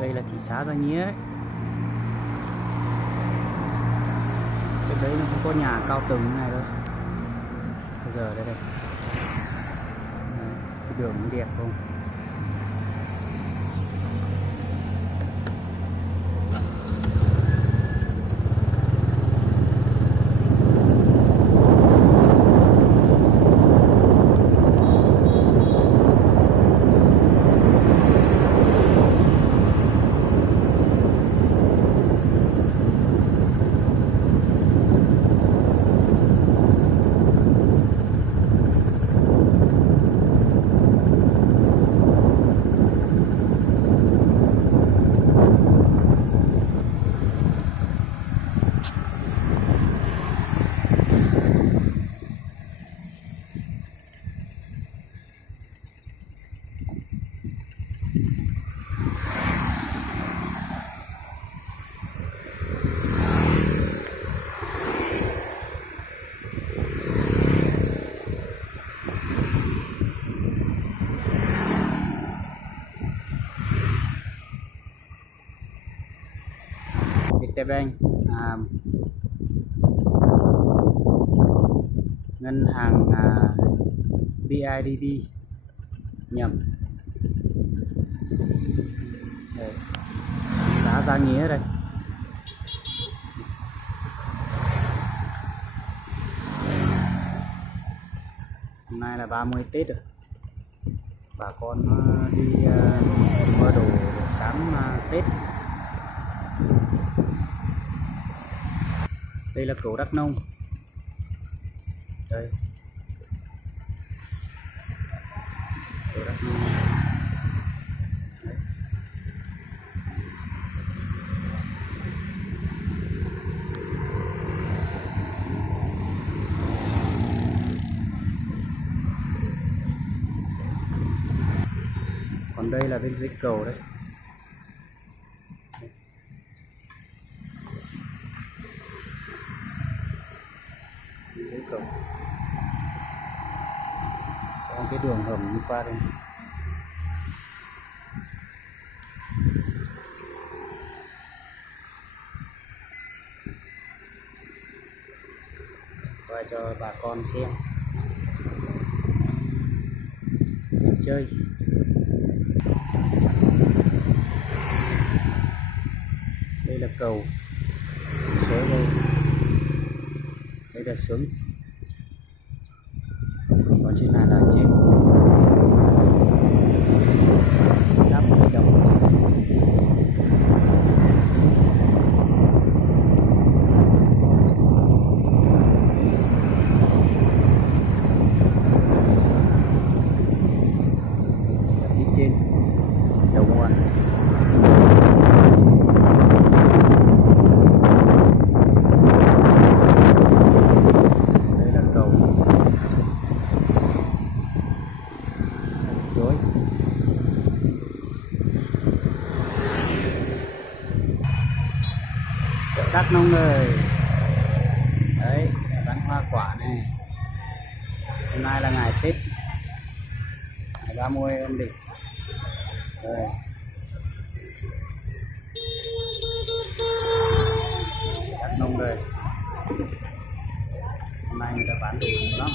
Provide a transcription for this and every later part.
Đây là thị xã Gia Nghĩa đấy. Trước đấy nó không có nhà cao tầng như này đâu. Bây giờ đây đây. Cái đường nó đẹp không? Viettelbank, ngân hàng BIDV nhầm. Đây, thị xã Gia Nghĩa đây. Hôm nay là 30 Tết rồi, bà con đi mua đồ để sắm Tết. Đây là cầu Đắk Nông. Đây. Cầu Đắk Nông. Đấy. Còn đây là bên dưới cầu đấy. Cầu. Có cái đường hầm đi qua đây. Qua cho bà con xem chơi. Đây là cầu xuống đây. Đây là xuống. Còn trên này là trên đắp cái đồng. Phía trên đầu nguồn. Đắk Nông rồi. Đấy, bán hoa quả này. Hôm nay là ngày Tết, ngày 30 âm lịch. Đây. Đắk Nông rồi. Hôm nay người ta bán đồ nhiều lắm.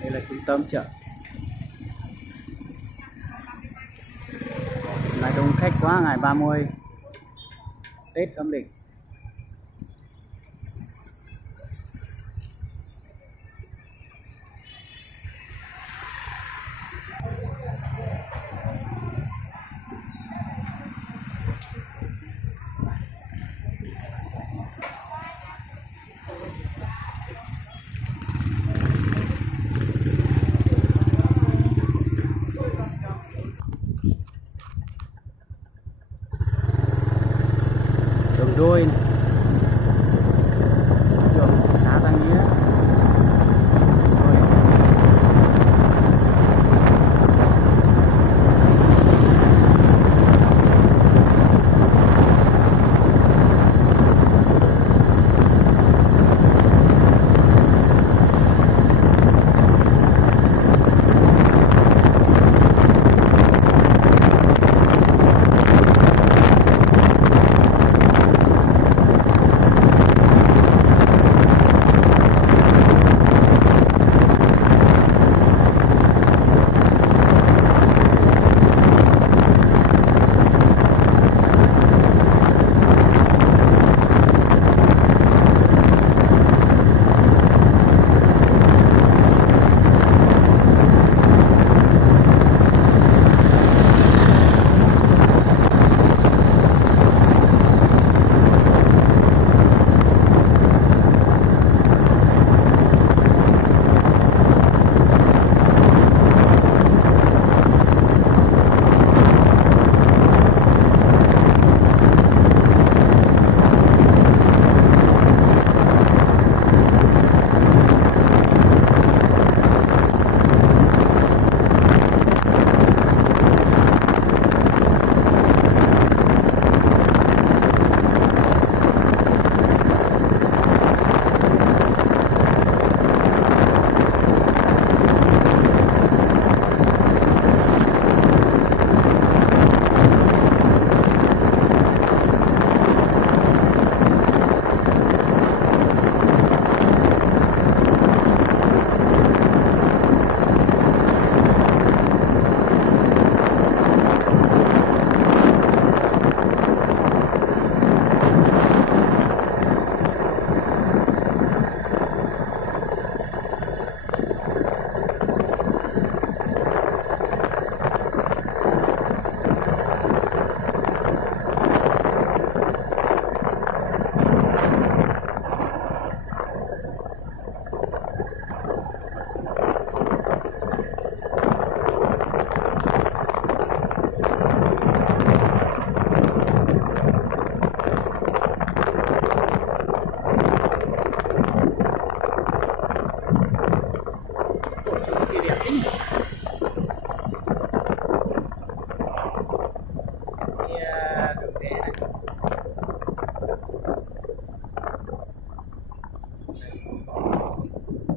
Đây là trung tâm chợ. Hôm nay đông khách quá, ngày 30 Tết âm lịch. Đôi này. Đường xã Gia Nghĩa.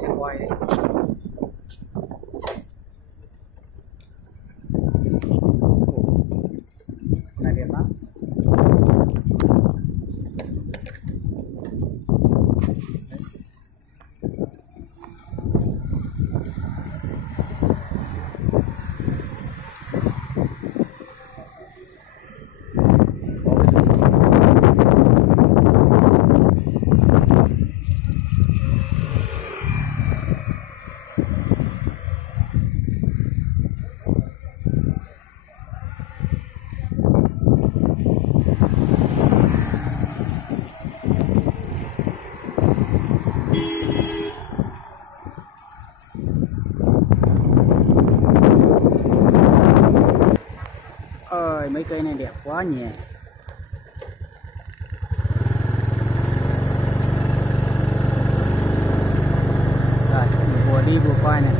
Xe quay đấy. Này đẹp lắm. Ơi, mấy cây này đẹp quá nhỉ. Rồi, vừa đi vừa quay này.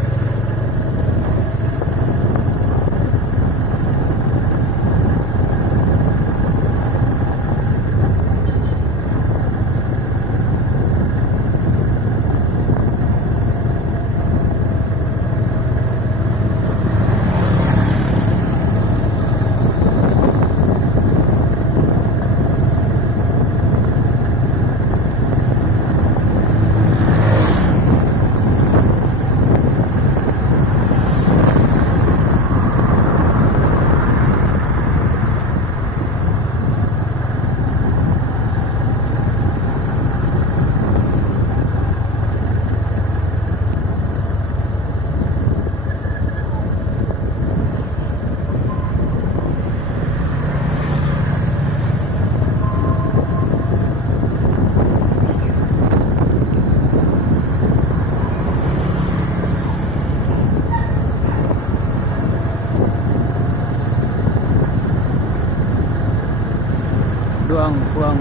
Đường phường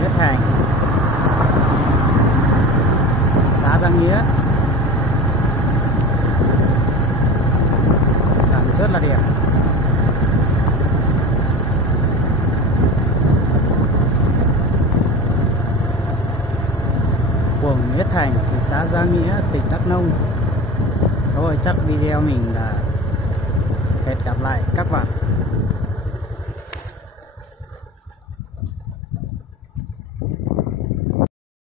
Nghĩa Thành, xã Giang Nghĩa, làm rất là đẹp. Phường Nghĩa Thành, thị xã Giang Nghĩa, tỉnh Đắk Nông. Thôi chắc video mình là hẹn gặp lại các bạn